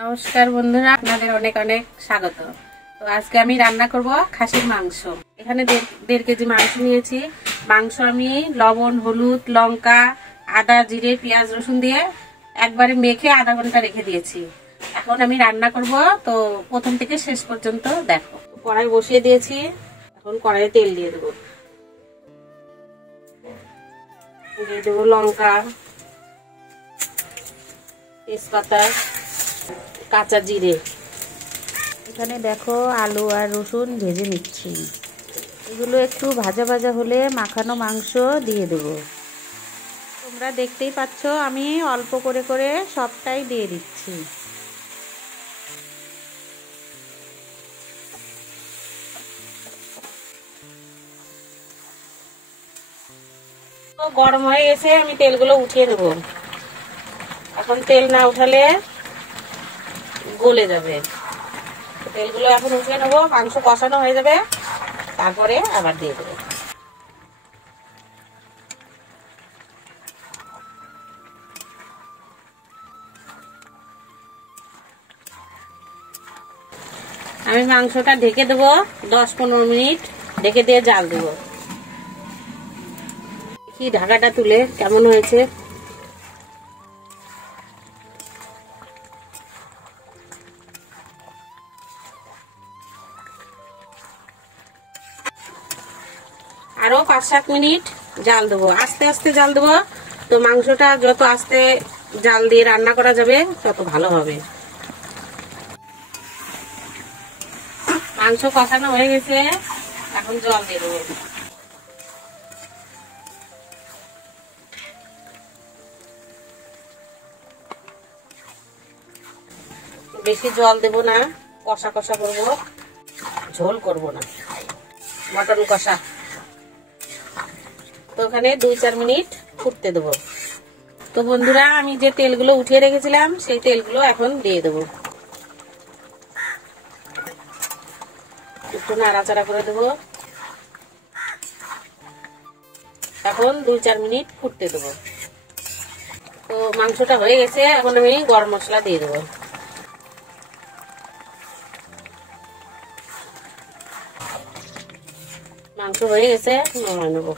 নমস্কার বন্ধুরা, আপনাদের অনেক অনেক স্বাগত। তো আজকে আমি রান্না করব খাসির মাংস। এখানে 1.5 কেজি মাংস নিয়েছি। মাংস আমি লবণ, হলুদ, লঙ্কা, আদা, জিরে, পেঁয়াজ, রসুন দিয়ে একবারে মেখে আধা ঘন্টা রেখে দিয়েছি। এখন আমি রান্না করব, তো প্রথম থেকে শেষ পর্যন্ত দেখো। কড়াই বসিয়ে দিয়েছি, এখন কড়াইয়ে তেল দিয়ে দেবো। দিয়ে দেবো লঙ্কা, তেজপাতা, কাঁচা জিরে। এখানে দেখো আলু আর রসুন ভেজে নিচ্ছি। এগুলো একটু ভাজা ভাজা হলে মাখানো মাংস দিয়ে দেবো। তোমরা দেখতেই পাচ্ছ আমি অল্প করে করে সবটাই দিয়ে দিচ্ছি। তো গরম হয়ে গেছে, আমি তেলগুলো উঠিয়ে দেবো। এখন তেল না উঠালে গলে যাবে। তেলগুলো এখন উঠিয়ে নেবো, মাংস কষানো হয়ে যাবে, তারপরে আবার দিয়ে দেবো। আমি মাংসটা ঢেকে দেবো 10-15 মিনিট, ঢেকে দিয়ে জাল দেবো। কি ঢাকাটা তুলে কেমন হয়েছে। আরো 5-7 মিনিট জাল দেবো, আস্তে আস্তে জাল দেবো। তো মাংসটা যত আস্তে জাল দিয়ে রান্না করা যাবে তত ভালো হবে। মাংস কষানো হয়ে গেছে, এখন জল দিয়ে দেবো। বেশি জল দেব না, কষা কষা করবো, ঝোল করব না, মটন কষা। তো ওখানে 2-4 মিনিট ফুটতে দেবো। তো বন্ধুরা, আমি যে তেলগুলো উঠিয়ে রেখেছিলাম সেই তেলগুলো এখন দিয়ে দেবো। একটু নাড়াচাড়া করে দেবো। এখন 2-4 মিনিট ফুটতে দেবো। তো মাংসটা হয়ে গেছে, এখন আমি গরম মশলা দিয়ে দেবো। মাংস হয়ে গেছে, নামিয়ে নেবো।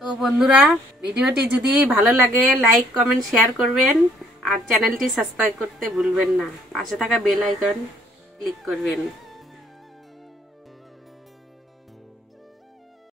তো বন্ধুরা, ভিডিওটি যদি ভালো লাগে লাইক, কমেন্ট, শেয়ার করবেন। আর চ্যানেলটি সাবস্ক্রাইব করতে ভুলবেন না। পাশে থাকা বেল আইকন ক্লিক করবেন।